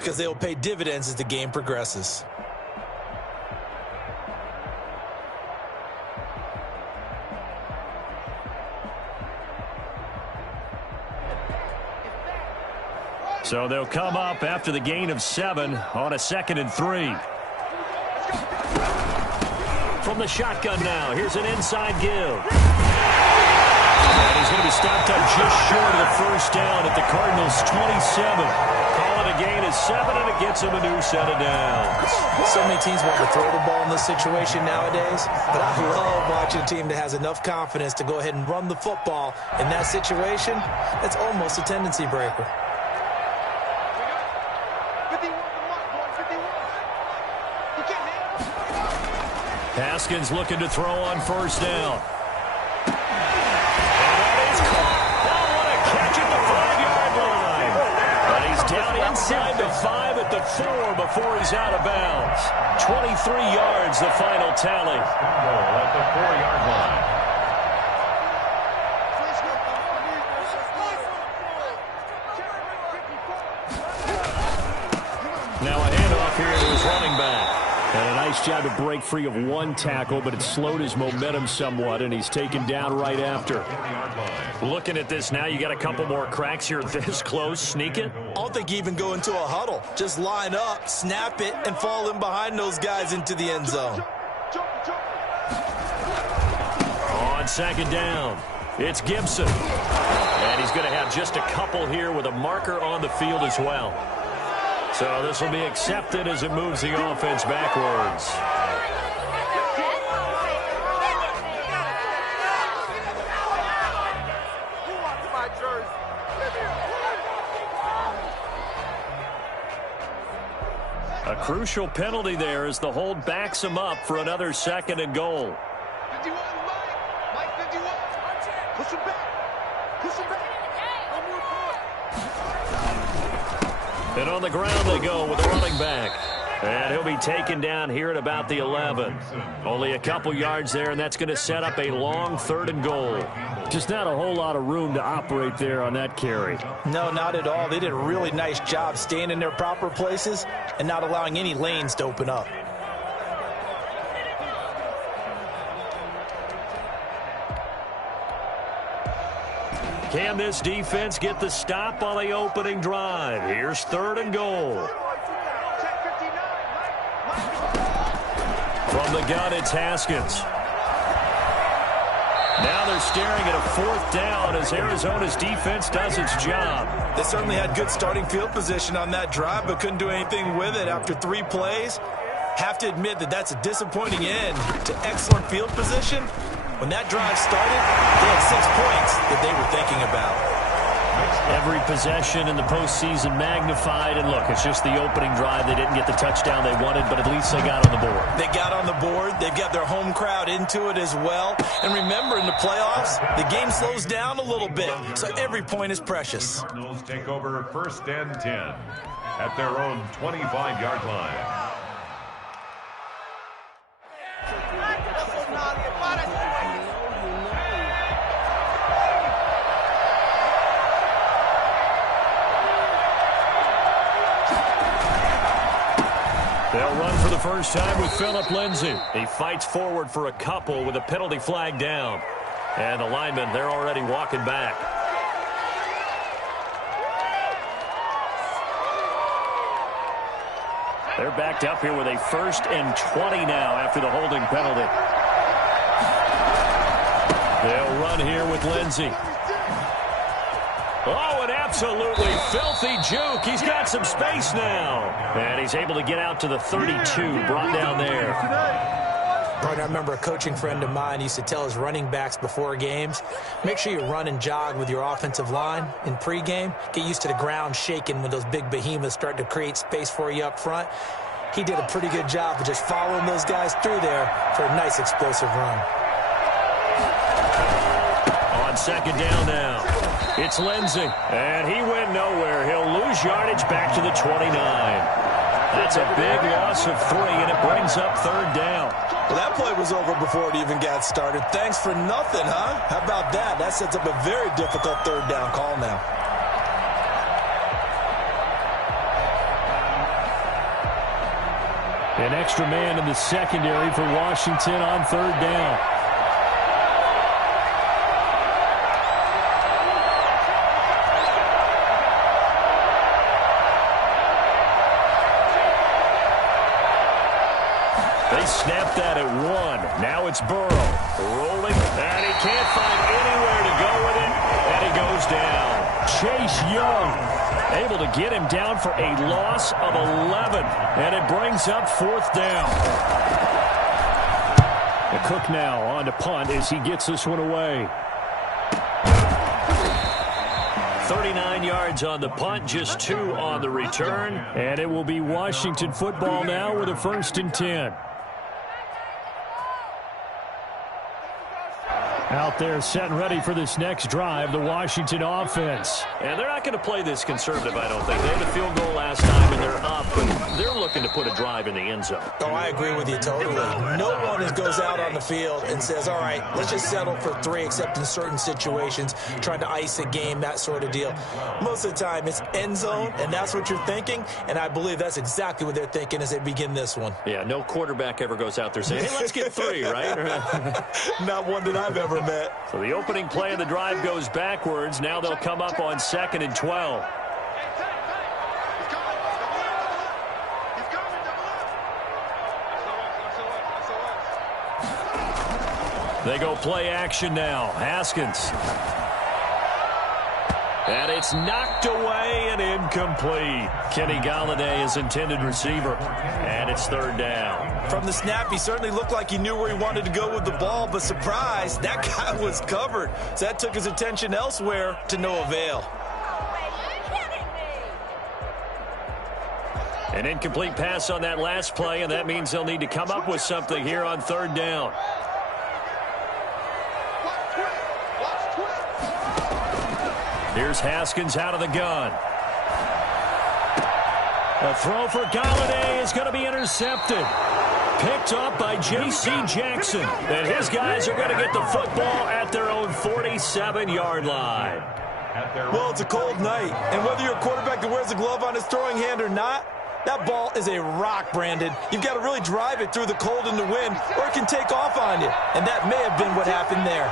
because they will pay dividends as the game progresses. So they'll come up after the gain of 7 on a 2nd and 3. From the shotgun now, here's an inside give. And he's going to be stopped up just short of the first down at the Cardinals' 27. Call it a gain of 7, and it gets him a new set of downs. So many teams want to throw the ball in this situation nowadays, but I love watching a team that has enough confidence to go ahead and run the football in that situation. That's almost a tendency breaker. Haskins looking to throw on first down. And that is caught. Oh, what a catch at the 5-yard line. But he's down inside the 5 at the 4 before he's out of bounds. 23 yards, the final tally. At the 4-yard line. Now a handoff here to his running back. And a nice job to break free of one tackle, but it slowed his momentum somewhat, and he's taken down right after. Looking at this now, you got a couple more cracks here this close. Sneak it. I don't think you even go into a huddle. Just line up, snap it, and fall in behind those guys into the end zone. On 2nd down, it's Gibson. And he's going to have just a couple here with a marker on the field as well. So this will be accepted as it moves the offense backwards. A crucial penalty there as the hold backs him up for another 2nd and goal. 51, Mike 51. Push him back. Push him back. And on the ground they go with the running back. And he'll be taken down here at about the 11. Only a couple yards there, and that's going to set up a long 3rd and goal. Just not a whole lot of room to operate there on that carry. No, not at all. They did a really nice job staying in their proper places and not allowing any lanes to open up. Can this defense get the stop on the opening drive? Here's 3rd and goal. From the gun, it's Haskins. Now they're staring at a 4th down as Arizona's defense does its job. They certainly had good starting field position on that drive, but couldn't do anything with it after 3 plays. Have to admit that that's a disappointing end to excellent field position. When that drive started, they had 6 points that they were thinking about. Every possession in the postseason magnified, and look, it's just the opening drive. They didn't get the touchdown they wanted, but at least they got on the board. They got on the board. They've got their home crowd into it as well. And remember, in the playoffs, the game slows down a little bit, so every point is precious. Cardinals take over 1st and 10 at their own 25-yard line. They'll run for the first time with Phillip Lindsay. He fights forward for a couple with a penalty flag down. And the linemen, they're already walking back. They're backed up here with a 1st and 20 now after the holding penalty. They'll run here with Lindsay. Oh, an absolutely filthy juke. He's got some space now. And he's able to get out to the 32, brought down there. I remember a coaching friend of mine used to tell his running backs before games, make sure you run and jog with your offensive line in pregame. Get used to the ground shaking when those big behemoths start to create space for you up front. He did a pretty good job of just following those guys through there for a nice explosive run. On 2nd down now, it's Lindsay. And he went nowhere. He'll lose yardage back to the 29. That's a big loss of 3, and it brings up 3rd down. Well, that play was over before it even got started. Thanks for nothing, huh? How about that? That sets up a very difficult 3rd down call now. An extra man in the secondary for Washington on third down. They snapped that at 1. Now it's Burrow. Rolling, and he can't find anywhere to go with it, and he goes down. Chase Young able to get him down for a loss of 11, and it brings up fourth down. The Cook now on to punt as he gets this one away. 39 yards on the punt, just 2 on the return, and it will be Washington football now with a 1st and 10. Out there set and ready for this next drive, the Washington offense. And they're not going to play this conservative, I don't think. They had a field goal last time, and they're up, but they're looking to put a drive in the end zone. Oh, I agree with you totally. No one goes out on the field and says, all right, let's just settle for 3, except in certain situations, trying to ice a game, that sort of deal. Most of the time, it's end zone, and that's what you're thinking, and I believe that's exactly what they're thinking as they begin this one. Yeah, no quarterback ever goes out there saying, hey, let's get 3, right? Not one that I've ever met. So the opening play of the drive goes backwards. Now they'll come up on 2nd and 12. They go play action now. Haskins. And it's knocked away and incomplete. Kenny Galladay is intended receiver. And it's 3rd down. From the snap, he certainly looked like he knew where he wanted to go with the ball, but surprise, that guy was covered. So that took his attention elsewhere to no avail. An incomplete pass on that last play, and that means they'll need to come up with something here on 3rd down. Here's Haskins out of the gun. A throw for Galladay is going to be intercepted. Picked up by J.C. Jackson. And his guys are going to get the football at their own 47-yard line. Well, it's a cold night. And whether you're a quarterback that wears a glove on his throwing hand or not, that ball is a rock, Brandon. You've got to really drive it through the cold and the wind, or it can take off on you. And that may have been what happened there.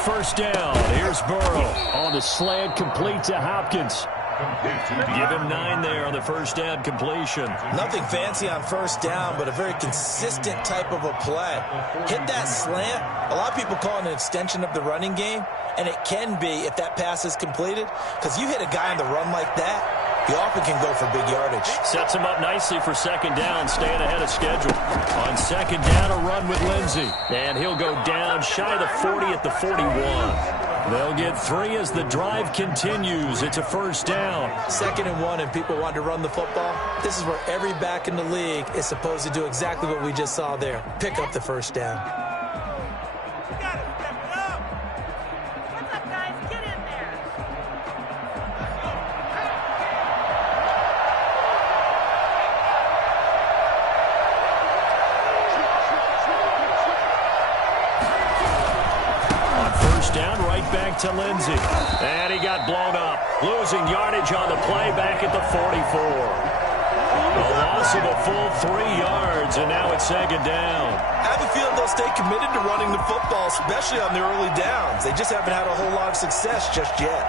1st down. Here's Burrow on the slant, complete to Hopkins. Give him 9 there on the 1st down completion. Nothing fancy on 1st down, but a very consistent type of a play. Hit that slant. A lot of people call it an extension of the running game, and it can be if that pass is completed, because you hit a guy on the run like that, he often can go for big yardage. Sets him up nicely for 2nd down, staying ahead of schedule. On 2nd down, a run with Lindsey. And he'll go down shy of the 40 at the 41. They'll get 3 as the drive continues. It's a 1st down. 2nd and 1, and people want to run the football. This is where every back in the league is supposed to do exactly what we just saw there. Pick up the 1st down. Back to Lindsey. And he got blown up. Losing yardage on the play back at the 44. A loss of a full 3 yards, and now it's 2nd down. I have a feeling they'll stay committed to running the football, especially on the early downs. They just haven't had a whole lot of success just yet.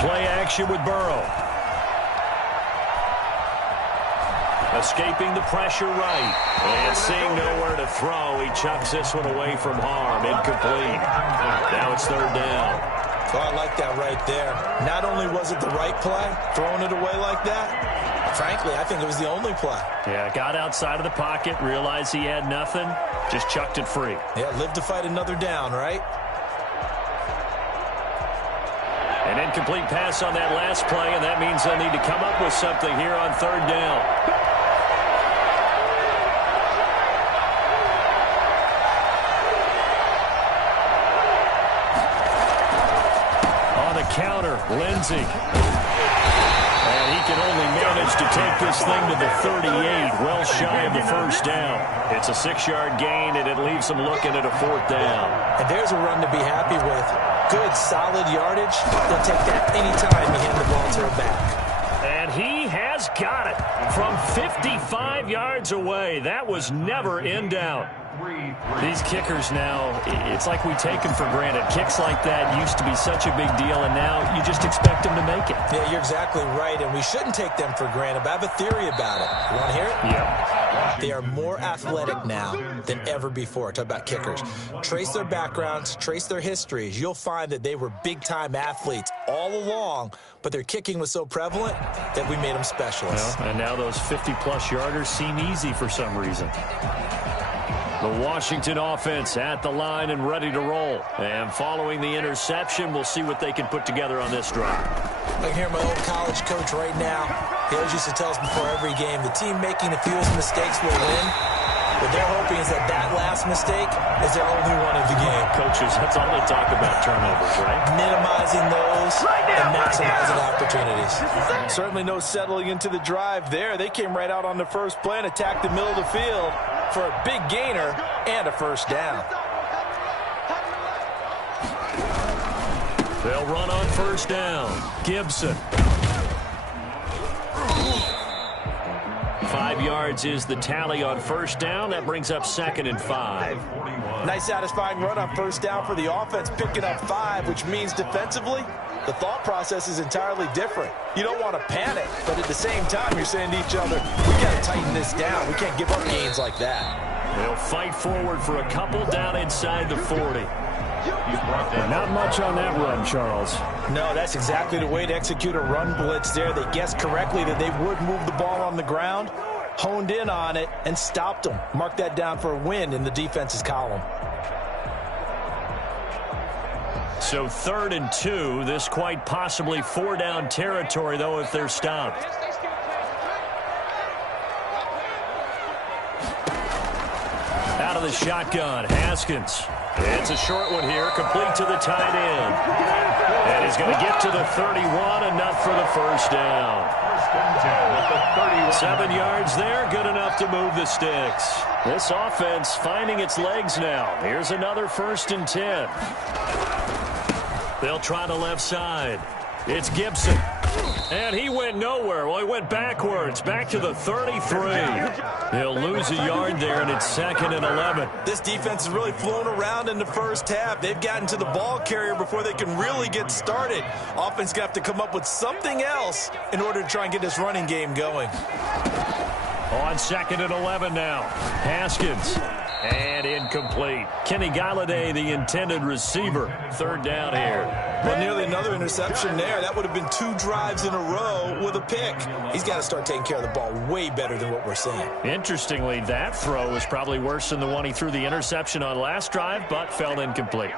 Play action with Burrow. Escaping the pressure right. And seeing nowhere to throw, he chucks this one away from harm. Incomplete. Now it's 3rd down. Oh, I like that right there. Not only was it the right play, throwing it away like that, frankly, I think it was the only play. Yeah, got outside of the pocket, realized he had nothing, just chucked it free. Yeah, live to fight another down, right? An incomplete pass on that last play, and that means they'll need to come up with something here on 3rd down. On the counter, Lindsey. And he can only manage to take this thing to the 38, well shy of the first down. It's a 6-yard gain, and it leaves them looking at a 4th down. And there's a run to be happy with. Good, solid yardage. They'll take that anytime you hand the ball to her back. And he has got it from 55 yards away. That was never in doubt. These kickers now, it's like we take them for granted. Kicks like that used to be such a big deal, and now you just expect them to make it. Yeah, you're exactly right, and we shouldn't take them for granted, but I have a theory about it. You want to hear it? Yeah. They are more athletic now than ever before. Talk about kickers. Trace their backgrounds, trace their histories. You'll find that they were big-time athletes all along, but their kicking was so prevalent that we made them specialists. Well, and now those 50-plus yarders seem easy for some reason. The Washington offense at the line and ready to roll. And following the interception, we'll see what they can put together on this drive. I can hear my old college coach right now. He always used to tell us before every game, the team making the fewest mistakes will win. What they're hoping is that that last mistake is their only one of the game. Coaches, that's all they talk about, turnovers, right? Minimizing those and maximizing opportunities. Certainly no settling into the drive there. They came right out on the first play and attacked the middle of the field for a big gainer and a first down. They'll run on first down. Gibson. 5 yards is the tally on first down. That brings up 2nd and 5. Nice satisfying run on first down for the offense, picking up 5, which means defensively, the thought process is entirely different. You don't want to panic, but at the same time, you're saying to each other, we got to tighten this down. We can't give up gains like that. They'll fight forward for a couple down inside the 40. Not much on that run, Charles. No, that's exactly the way to execute a run blitz there. They guessed correctly that they would move the ball on the ground, honed in on it, and stopped them. Mark that down for a win in the defense's column. So 3rd and 2, this quite possibly 4-down territory, though, if they're stopped. Out of the shotgun, Haskins. It's a short one here, complete to the tight end. And he's going to get to the 31, enough for the first down. 7 yards there, good enough to move the sticks. This offense finding its legs now. Here's another 1st and 10. They'll try the left side. It's Gibson. And he went nowhere. Well, he went backwards, back to the 33. They'll lose a yard there, and it's 2nd and 11. This defense has really flown around in the first half. They've gotten to the ball carrier before they can really get started. Offense got to come up with something else in order to try and get this running game going. On 2nd and 11 now. Haskins. And incomplete. Kenny Galladay, the intended receiver. 3rd down here. Well, nearly another interception there. That would have been 2 drives in a row with a pick. He's got to start taking care of the ball way better than what we're seeing. Interestingly, that throw was probably worse than the one he threw the interception on last drive, but fell incomplete.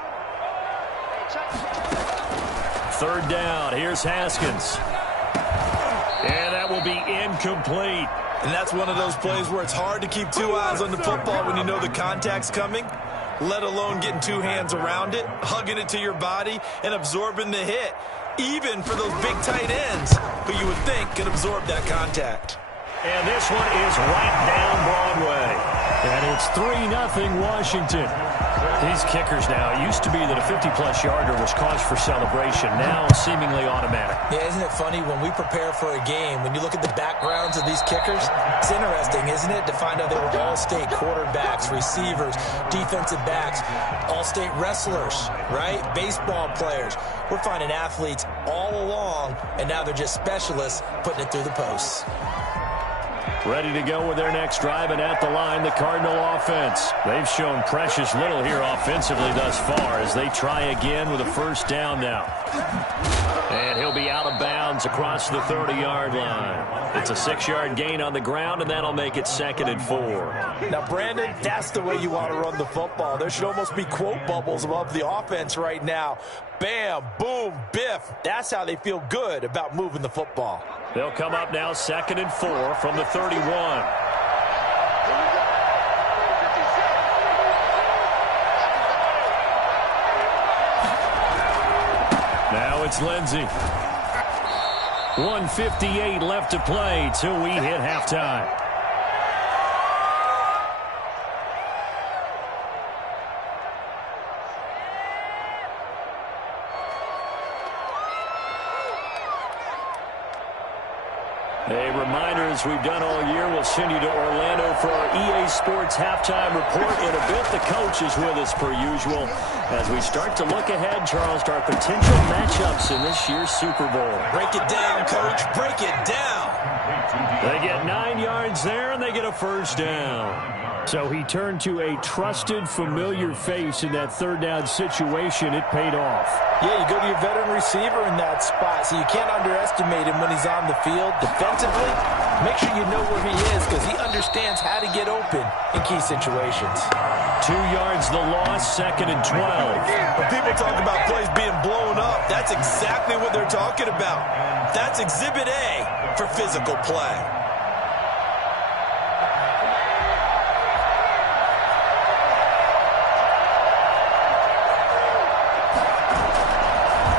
3rd down. Here's Haskins. And that will be incomplete. And that's one of those plays where it's hard to keep 2 eyes on the football when you know the contact's coming, let alone getting 2 hands around it, hugging it to your body, and absorbing the hit, even for those big tight ends who you would think could absorb that contact. And this one is right down Broadway. And it's 3-0 Washington. These kickers now, it used to be that a 50-plus yarder was cause for celebration. Now seemingly automatic. Yeah, isn't it funny when we prepare for a game, when you look at the backgrounds of these kickers, it's interesting, isn't it, to find out they were all-state quarterbacks, receivers, defensive backs, all-state wrestlers, right? Baseball players. We're finding athletes all along, and now they're just specialists putting it through the posts. Ready to go with their next drive, and at the line, the Cardinal offense. They've shown precious little here offensively thus far as they try again with a first down now. And he'll be out of bounds across the 30-yard line. It's a 6-yard gain on the ground, and that'll make it 2nd and 4. Now, Brandon, that's the way you want to run the football. There should almost be quote bubbles above the offense right now. Bam, boom, biff. That's how they feel good about moving the football. They'll come up now 2nd and 4 from the 31. Now it's Lindsey. 1:58 left to play till we hit halftime. A reminder, as we've done all year, we'll send you to Orlando for our EA Sports halftime report. In a bit, the coach is with us per usual. As we start to look ahead, Charles, to our potential matchups in this year's Super Bowl. Break it down, Coach. Break it down. They get 9 yards there, and they get a first down. So he turned to a trusted, familiar face in that third down situation. It paid off. Yeah, you go to your veteran receiver in that spot, so you can't underestimate him when he's on the field. Defensively, make sure you know where he is because he understands how to get open in key situations. 2 yards the loss, 2nd and 12. When people talk about plays being blown up, that's exactly what they're talking about. That's Exhibit A for physical play.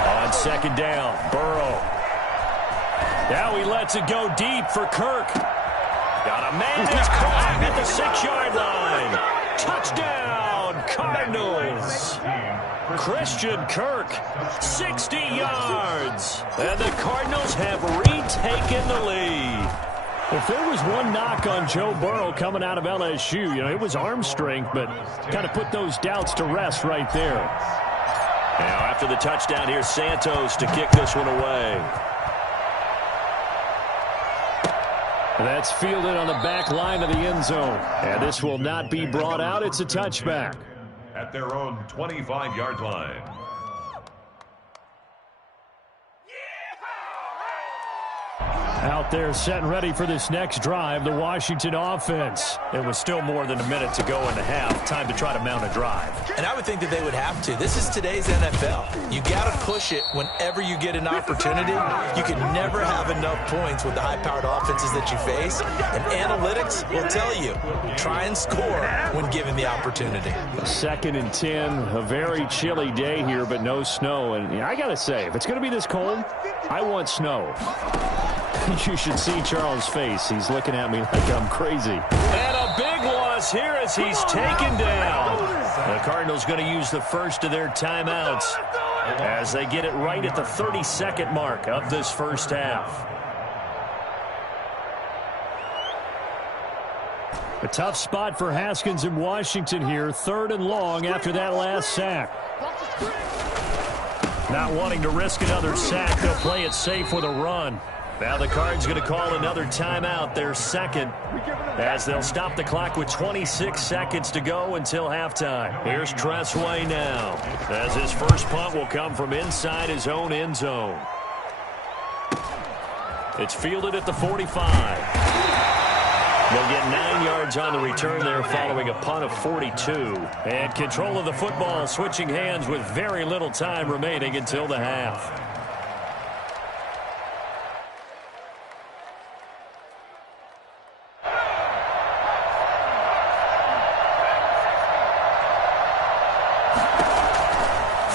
On 2nd down, Burrow. Now he lets it go deep for Kirk. Got a man that's caught at the 6-yard line. Touchdown, Cardinals. Christian Kirk, 60 yards. And the Cardinals have retaken the lead. If there was one knock on Joe Burrow coming out of LSU, it was arm strength, but kind of put those doubts to rest right there. Now after the touchdown, here's Santos to kick this one away. That's fielded on the back line of the end zone. And this will not be brought out. It's a touchback. At their own 25-yard line. Out there set and ready for this next drive, the Washington offense. It was still more than a minute to go in the half. Time to try to mount a drive. And I would think that they would have to. This is today's NFL. You got to push it whenever you get an opportunity. You can never have enough points with the high-powered offenses that you face. And analytics will tell you, try and score when given the opportunity. 2nd and 10, a very chilly day here, but no snow. And I got to say, if it's going to be this cold, I want snow. You should see Charles' face. He's looking at me like I'm crazy. And a big loss here as he's taken down. The Cardinals going to use the first of their timeouts as they get it right at the 32nd mark of this first half. A tough spot for Haskins in Washington here. 3rd and long after that last sack. Not wanting to risk another sack, they'll play it safe with a run. Now the Cards going to call another timeout, their second, as they'll stop the clock with 26 seconds to go until halftime. Here's Tressway now, as his first punt will come from inside his own end zone. It's fielded at the 45. They'll get 9 yards on the return there following a punt of 42. And control of the football switching hands with very little time remaining until the half.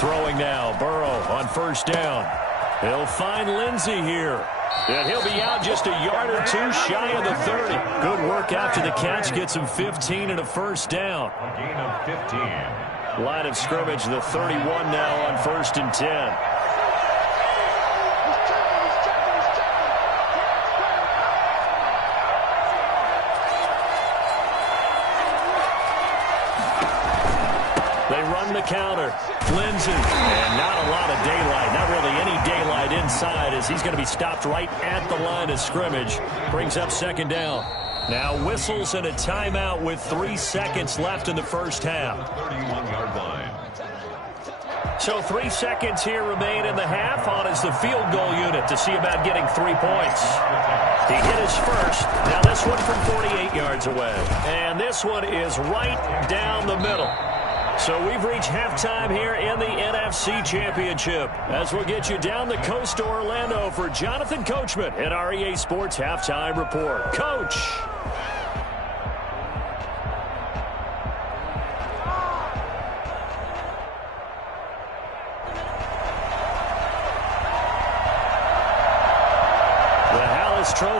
Throwing now, Burrow on 1st down. He'll find Lindsey here. And he'll be out just a yard or two shy of the 30. Good work after the catch. Gets him 15 and a 1st down. A gain of 15. Line of scrimmage, the 31 now on 1st and 10. They run the counter. Lindsey, and not a lot of daylight. Not really any daylight inside as he's going to be stopped right at the line of scrimmage. Brings up 2nd down. Now whistles and a timeout with 3 seconds left in the first half. 31-yard line. So 3 seconds here remain in the half. On is the field goal unit to see about getting 3 points. He hit his first. Now this one from 48 yards away. And this one is right down the middle. So we've reached halftime here in the NFC Championship as we'll get you down the coast to Orlando for Jonathan Coachman at our EA Sports Halftime Report. Coach.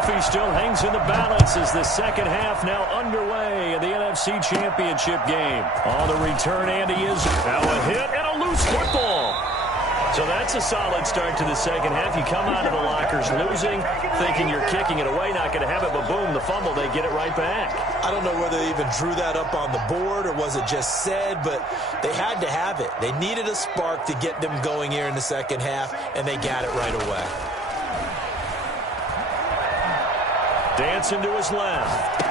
trophy still hangs in the balance as the second half now underway in the NFC Championship game. On the return, Andy is now a hit and a loose football. So that's a solid start to the second half. You come out of the lockers losing, thinking you're kicking it away, not going to have it, but boom, the fumble, they get it right back. I don't know whether they even drew that up on the board or was it just said, but they had to have it. They needed a spark to get them going here in the second half, and they got it right away. Dancing to his left.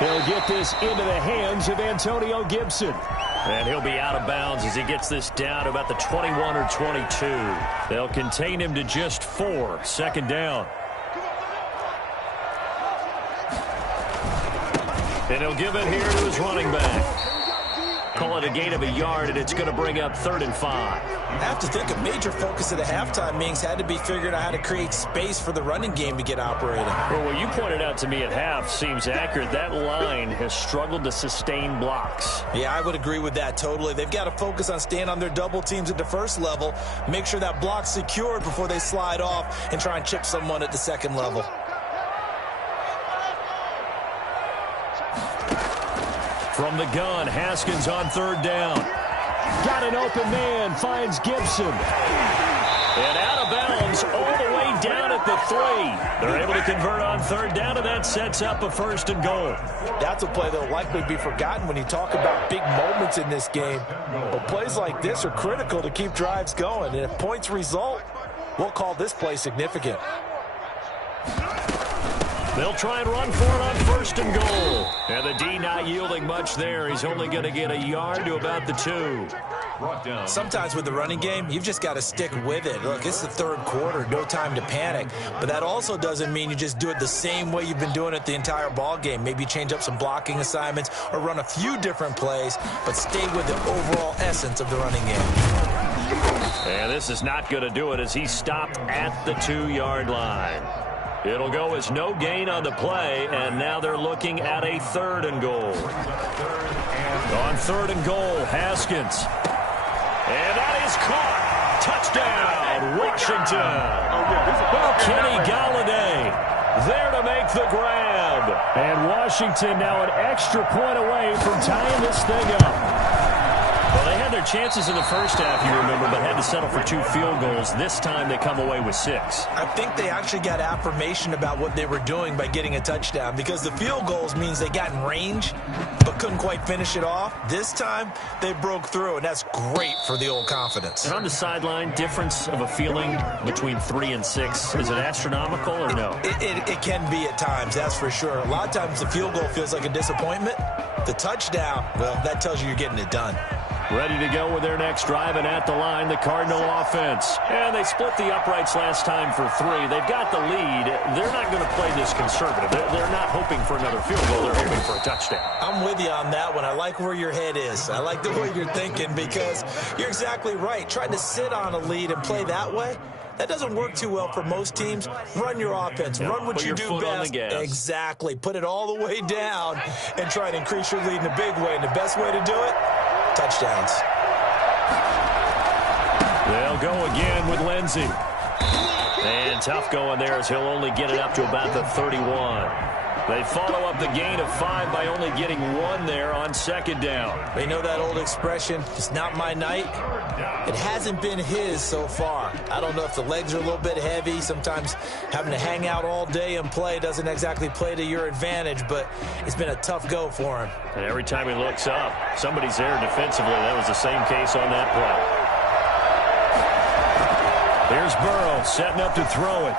He'll get this into the hands of Antonio Gibson. And he'll be out of bounds as he gets this down to about the 21 or 22. They'll contain him to just 4. Second down. And he'll give it here to his running back. Call it a gain of a yard, and it's going to bring up 3rd and 5. I have to think a major focus of the halftime meetings had to be figuring out how to create space for the running game to get operating. Well, what you pointed out to me at half seems accurate. That line has struggled to sustain blocks. Yeah, I would agree with that totally. They've got to focus on staying on their double teams at the first level, make sure that block's secured before they slide off and try and chip someone at the second level. From the gun, Haskins on 3rd down. Got an open man, finds Gibson. And out of bounds all the way down at the 3. They're able to convert on 3rd down, and that sets up a 1st and goal. That's a play that will likely be forgotten when you talk about big moments in this game. But plays like this are critical to keep drives going. And if points result, we'll call this play significant. They'll try and run for it on 1st and goal. And the D not yielding much there. He's only going to get a yard to about the 2. Sometimes with the running game, you've just got to stick with it. Look, it's the 3rd quarter, no time to panic. But that also doesn't mean you just do it the same way you've been doing it the entire ball game. Maybe change up some blocking assignments or run a few different plays, but stay with the overall essence of the running game. And this is not going to do it as he's stopped at the 2-yard line. It'll go as no gain on the play, and now they're looking at a 3rd and goal. On 3rd and goal, Haskins. And that is caught. Touchdown, Washington. Well, Kenny Galladay there to make the grab. And Washington now an extra point away from tying this thing up. Well, they had their chances in the first half, you remember, but had to settle for 2 field goals. This time they come away with 6. I think they actually got affirmation about what they were doing by getting a touchdown, because the field goals means they got in range but couldn't quite finish it off. This time they broke through, and that's great for the old confidence. And on the sideline, difference of a feeling between 3 and 6, is it astronomical or no? It can be at times, that's for sure. A lot of times the field goal feels like a disappointment. The touchdown, well, that tells you you're getting it done. Ready to go with their next drive, and at the line, the Cardinal offense. And they split the uprights last time for 3. They've got the lead. They're not going to play this conservative. They're not hoping for another field goal. They're hoping for a touchdown. I'm with you on that one. I like where your head is. I like the way you're thinking, because you're exactly right. Trying to sit on a lead and play that way, that doesn't work too well for most teams. Run your offense. Run what you do best. Exactly. Put it all the way down and try to increase your lead in a big way. And the best way to do it, touchdowns. They'll go again with Lindsey. And tough going there as he'll only get it up to about the 31. They follow up the gain of 5 by only getting 1 there on 2nd down. They know that old expression, it's not my night. It hasn't been his so far. I don't know if the legs are a little bit heavy. Sometimes having to hang out all day and play doesn't exactly play to your advantage, but it's been a tough go for him. And every time he looks up, somebody's there defensively. That was the same case on that play. Here's Burrow setting up to throw it.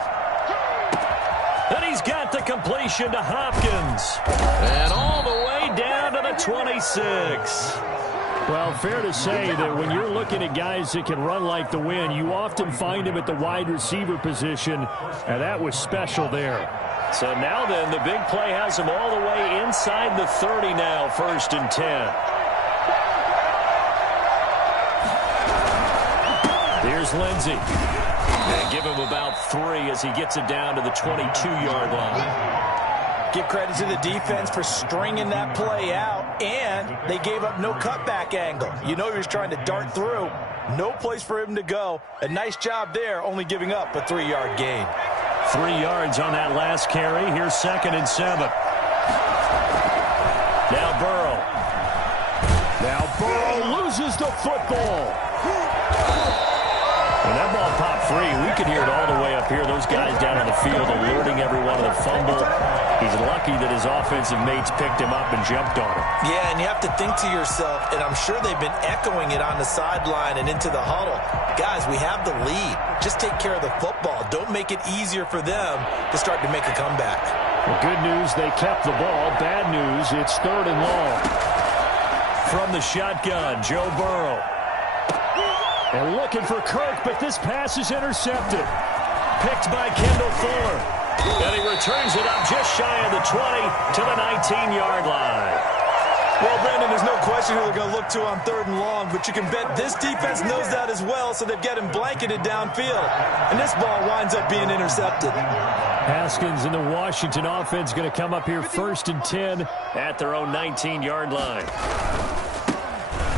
And he's got the completion to Hopkins. And all the way down to the 26. Well, fair to say that when you're looking at guys that can run like the wind, you often find him at the wide receiver position, and that was special there. So now then, the big play has him all the way inside the 30 now, 1st and 10. Here's Lindsey. And give him about 3 as he gets it down to the 22-yard line. Give credit to the defense for stringing that play out, and they gave up no cutback angle. You know he was trying to dart through. No place for him to go. A nice job there, only giving up a 3-yard gain. 3 yards on that last carry. Here's 2nd and 7. Now Burrow. Now Burrow loses the football. When that ball popped free, we could hear it all the way up here. Those guys down on the field alerting everyone of the fumble. He's lucky that his offensive mates picked him up and jumped on him. Yeah, and you have to think to yourself, and I'm sure they've been echoing it on the sideline and into the huddle. Guys, we have the lead. Just take care of the football. Don't make it easier for them to start to make a comeback. Well, good news, they kept the ball. Bad news, it's 3rd and long. From the shotgun, Joe Burrow. And looking for Kirk, but this pass is intercepted. Picked by Kendall Fuller. And he returns it up just shy of the 20 to the 19-yard line. Well, Brandon, there's no question who they're going to look to on 3rd and long, but you can bet this defense knows that as well, so they've got him blanketed downfield. And this ball winds up being intercepted. Haskins and the Washington offense going to come up here 1st and 10 at their own 19-yard line.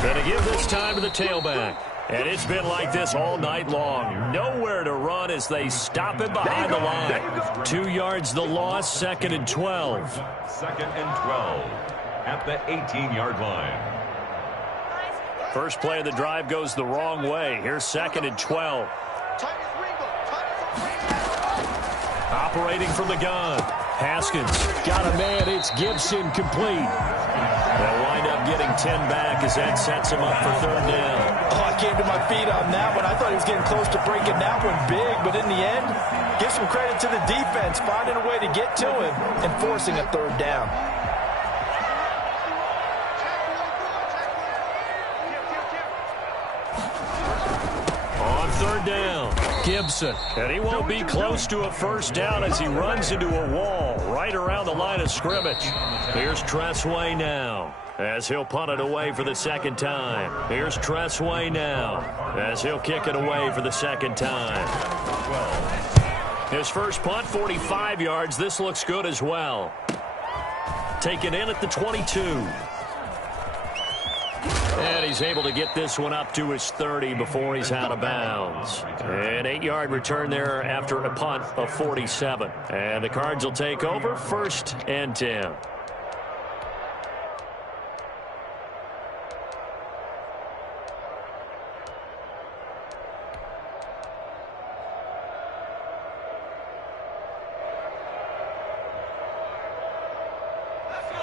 Going to give this time to the tailback. And it's been like this all night long. Nowhere to run as they stop him behind the line. 2 yards the loss, 2nd and 12. 2nd and 12 at the 18-yard line. First play of the drive goes the wrong way. Here's 2nd and 12. Operating from the gun. Haskins got a man. It's Gibson complete. They'll wind up getting 10 back as that sets him up for 3rd down. Oh, I came to my feet on that one. I thought he was getting close to breaking that one big, but in the end, give some credit to the defense, finding a way to get to him and forcing a 3rd down. On 3rd down, Gibson. And he won't be close to a 1st down as he runs into a wall right around the line of scrimmage. Here's Tressway now as he'll punt it away for the 2nd time. Here's Tressway now as he'll kick it away for the 2nd time. His first punt, 45 yards. This looks good as well. Taken in at the 22. And he's able to get this one up to his 30 before he's out of bounds. An 8-yard return there after a punt of 47. And the Cards will take over 1st and 10.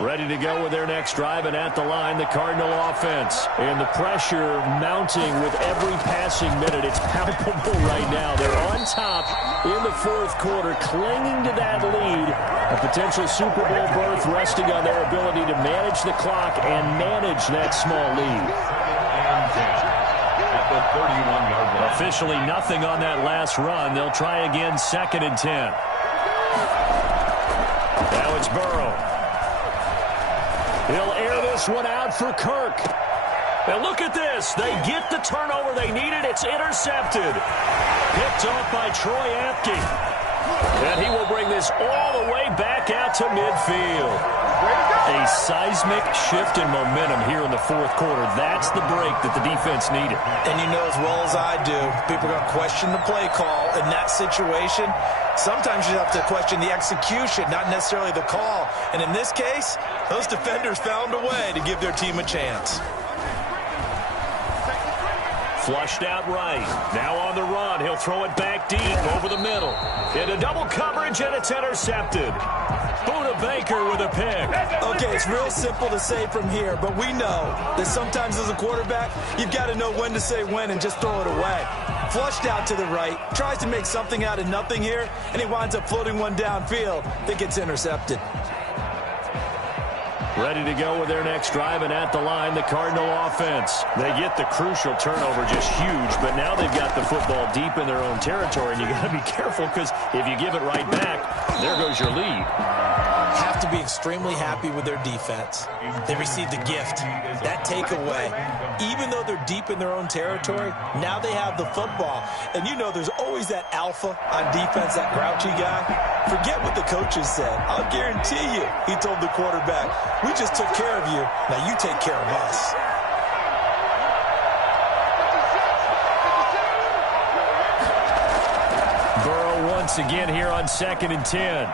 Ready to go with their next drive, and at the line, the Cardinal offense. And the pressure mounting with every passing minute. It's palpable right now. They're on top in the 4th quarter, clinging to that lead. A potential Super Bowl berth resting on their ability to manage the clock and manage that small lead. At the 31-yard line. Officially nothing on that last run. They'll try again, 2nd and 10. Now it's Burrow. He'll air this one out for Kirk. And look at this. They get the turnover they needed. It's intercepted. Picked off by Troy Apke. And he will bring this all the way back out to midfield. A seismic shift in momentum here in the 4th quarter. That's the break that the defense needed. And you know as well as I do, people are going to question the play call in that situation. Sometimes you have to question the execution, not necessarily the call. And in this case, those defenders found a way to give their team a chance. Flushed out right. Now on the run. He'll throw it back deep over the middle. Into double coverage, and it's intercepted. Buda Baker with a pick. Okay, it's real simple to say from here, but we know that sometimes as a quarterback, you've got to know when to say when and just throw it away. Flushed out to the right, tries to make something out of nothing here, and he winds up floating one downfield that gets intercepted. Ready to go with their next drive, and at the line, the Cardinal offense. They get the crucial turnover, just huge, but now they've got the football deep in their own territory, and you got to be careful because if you give it right back, there goes your lead. Have to be extremely happy with their defense. They received a gift. That takeaway, even though they're deep in their own territory, now they have the football. And you know there's always that alpha on defense, that grouchy guy. Forget what the coaches said. I'll guarantee you, he told the quarterback, we just took care of you. Now you take care of us. once again here on 2nd and 10.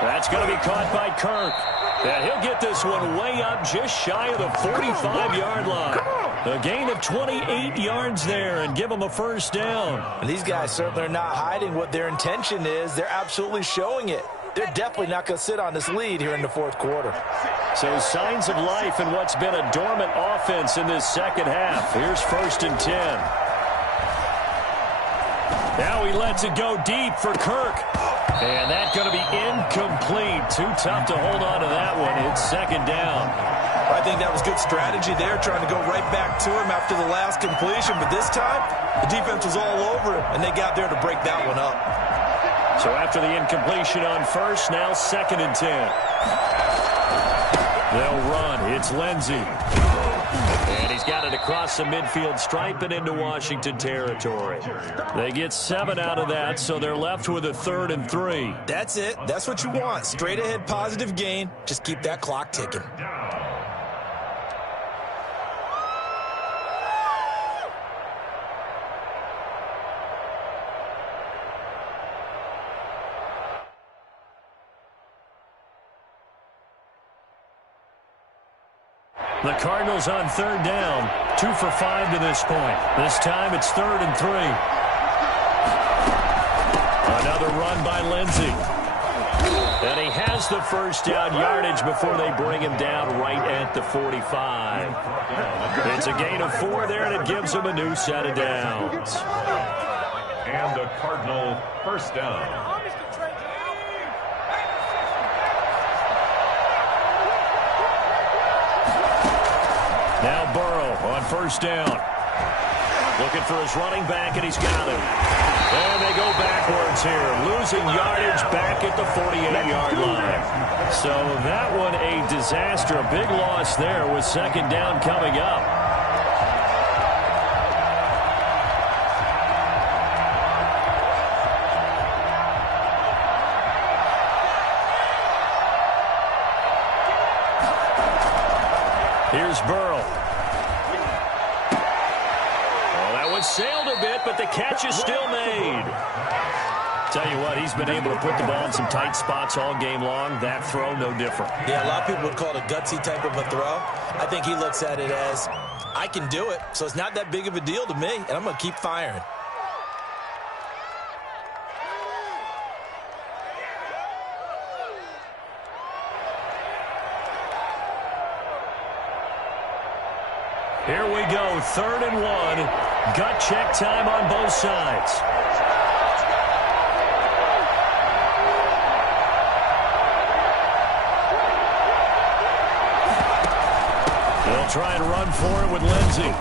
That's going to be caught by Kirk. And he'll get this one way up just shy of the 45-yard line. A gain of 28 yards there and give them a first down. And these guys certainly are not hiding what their intention is. They're absolutely showing it. They're definitely not going to sit on this lead here in the fourth quarter. So signs of life in what's been a dormant offense in this second half. Here's 1st and 10. Now he lets it go deep for Kirk. And that's going to be incomplete. Too tough to hold on to that one. It's 2nd down. I think that was good strategy there, trying to go right back to him after the last completion. But this time, the defense was all over him, and they got there to break that one up. So after the incompletion on first, now 2nd and 10. They'll run. It's Lindsey. And he's got it across the midfield stripe and into Washington territory. They get 7 out of that, so they're left with a 3rd and 3. That's it. That's what you want. Straight ahead positive gain. Just keep that clock ticking. The Cardinals on 3rd down, 2 for 5 to this point. This time it's 3rd and 3. Another run by Lindsey. And he has the first down yardage before they bring him down right at the 45. It's a gain of 4 there, and it gives him a new set of downs. And a Cardinal first down. Now Burrow on 1st down. Looking for his running back, and he's got him. And they go backwards here, losing yardage back at the 48-yard line. So that one a disaster, a big loss there with 2nd down coming up. Here's Burrow. Oh, that one sailed a bit, but the catch is still made. Tell you what, he's been able to put the ball in some tight spots all game long. That throw, no different. Yeah, a lot of people would call it a gutsy type of a throw. I think he looks at it as, I can do it, so it's not that big of a deal to me, and I'm going to keep firing. Here we go, 3rd and 1. Gut check time on both sides. They'll try and run for it with Lindsey.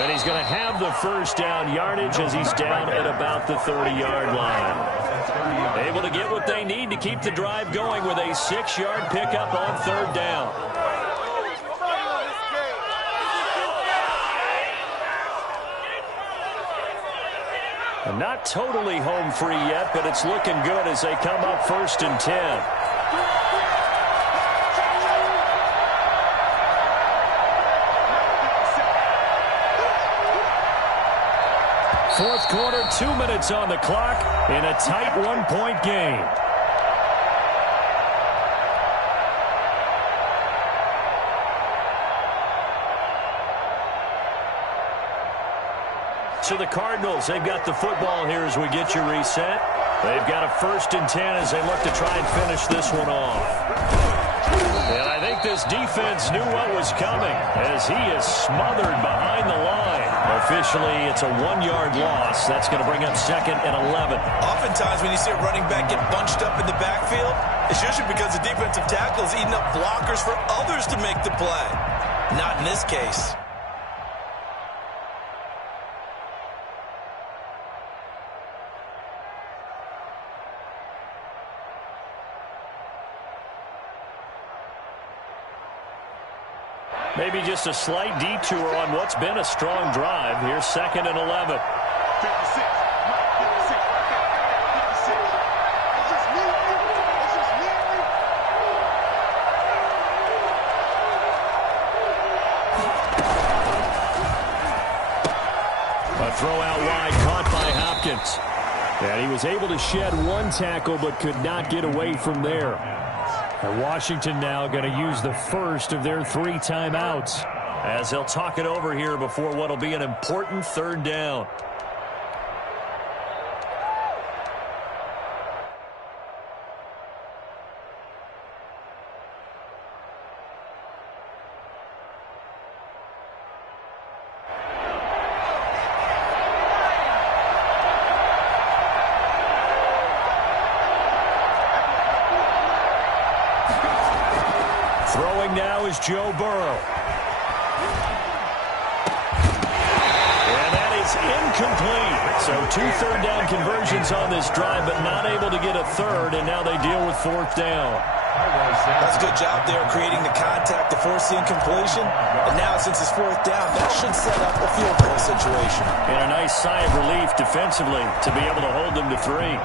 And he's going to have the first down yardage as he's down at about the 30-yard line. Able to get what they need to keep the drive going with a 6-yard pickup on 3rd down. Not totally home free yet, but it's looking good as they come up 1st and 10. Fourth quarter, 2 minutes on the clock in a tight 1-point game. So the Cardinals, they've got the football here as we get you reset. They've got a 1st and 10 as they look to try and finish this one off. And I think this defense knew what was coming as he is smothered behind the line. Officially, it's a 1-yard loss. That's going to bring up 2nd and 11. Oftentimes when you see a running back get bunched up in the backfield, it's usually because the defensive tackle is eating up blockers for others to make the play. Not in this case. Maybe just a slight detour on what's been a strong drive. Here's 2nd and 11. 56. A throw out wide caught by Hopkins. And he was able to shed one tackle but could not get away from there. And Washington now going to use the first of their 3 timeouts as they'll talk it over here before what will be an important 3rd down. Throwing now is Joe Burrow. And that is incomplete. So 2 third down conversions on this drive, but not able to get a 3rd, and now they deal with 4th down. That's a good job there creating the contact to force the incompletion. And now since it's 4th down, that should set up a field goal situation. And a nice sigh of relief defensively to be able to hold them to 3.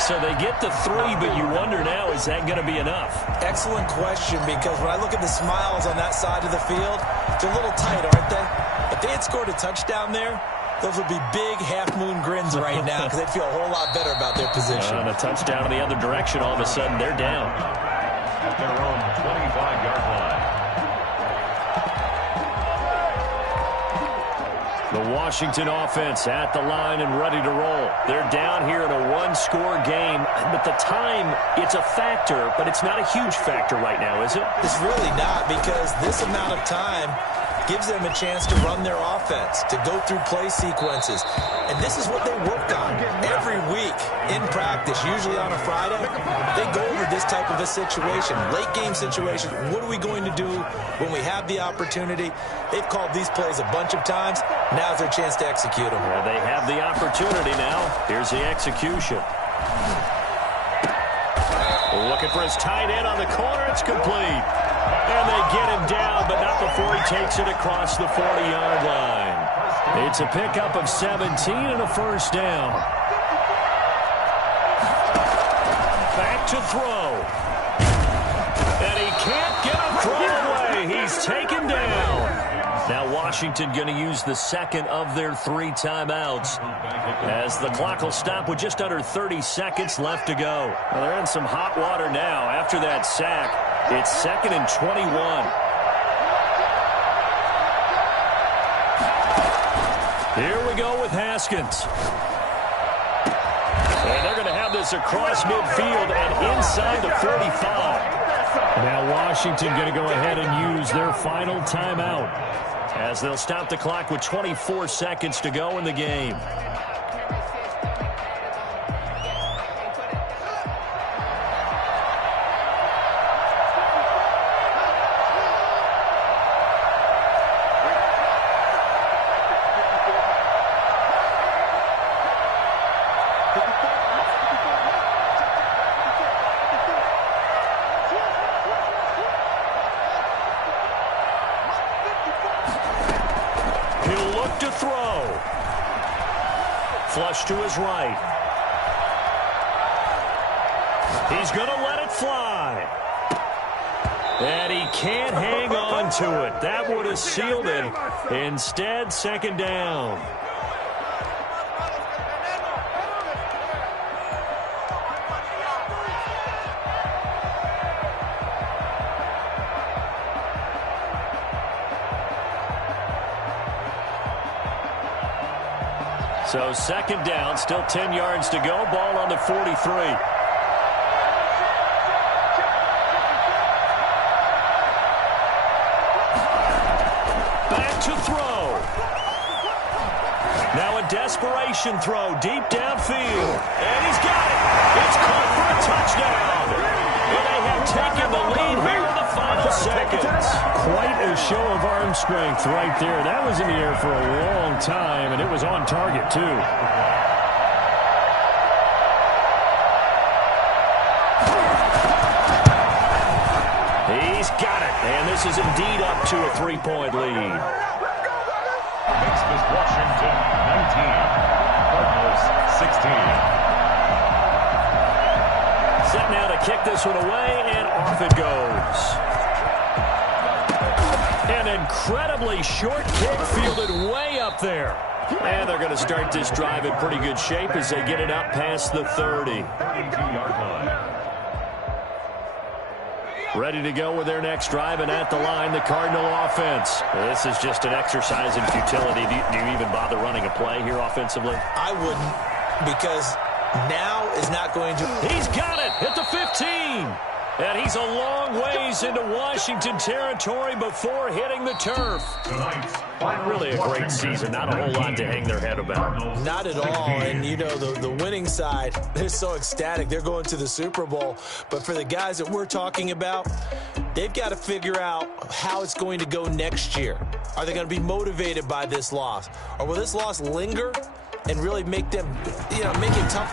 So they get the 3, but you wonder now, is that going to be enough? Excellent question, because when I look at the smiles on that side of the field, they're a little tight, aren't they? If they had scored a touchdown there, those would be big half-moon grins right now because they'd feel a whole lot better about their position. And a touchdown in the other direction, all of a sudden they're down. At their own 25-yard line. The Washington offense at the line and ready to roll. They're down here in a 1-score game, but the time, it's a factor, but it's not a huge factor right now, is it? It's really not, because this amount of time gives them a chance to run their offense, to go through play sequences. And this is what they work on every week in practice, usually on a Friday. They go over this type of a situation, late game situation. What are we going to do when we have the opportunity? They've called these plays a bunch of times. Now's their chance to execute them. Well, they have the opportunity now. Here's the execution. Looking for his tight end on the corner. It's complete. And they get him down, but not before he takes it across the 40-yard line. It's a pickup of 17 and a 1st down. Back to throw. And he can't get a throw away. He's taken down. Now Washington going to use the 2nd of their 3 timeouts as the clock will stop with just under 30 seconds left to go. Well, they're in some hot water now after that sack. It's 2nd and 21. Here we go with Haskins. And they're going to have this across midfield and inside the 45. Now Washington going to go ahead and use their final timeout as they'll stop the clock with 24 seconds to go in the game. To throw. Flush to his right. He's going to let it fly. And he can't hang on to it. That would have sealed it. Instead, 2nd down. So 2nd down, still 10 yards to go. Ball on the 43. Back to throw. Now a desperation throw deep downfield. And he's got it. It's caught for a touchdown. And they have taken the lead here in the final seconds. Quite a show of arm strength right there. That was in the air for a long time, and it was on target, too. He's got it, and this is indeed up to a 3-point lead. Makes this Washington 19, Cardinals 16. Set now to kick this one away, and off it goes. An incredibly short kick fielded way up there. And they're going to start this drive in pretty good shape as they get it up past the 30. 32-yard line. Ready to go with their next drive, and at the line, the Cardinal offense. This is just an exercise in futility. Do you even bother running a play here offensively? I wouldn't, because now is not going to... He's got it at the 15. And he's a long ways into Washington territory before hitting the turf. Really a great season. Not a whole lot to hang their head about. Not at all. And, you know, the winning side, they're so ecstatic. They're going to the Super Bowl. But for the guys that we're talking about, they've got to figure out how it's going to go next year. Are they going to be motivated by this loss? Or will this loss linger and really make them, make it tough for them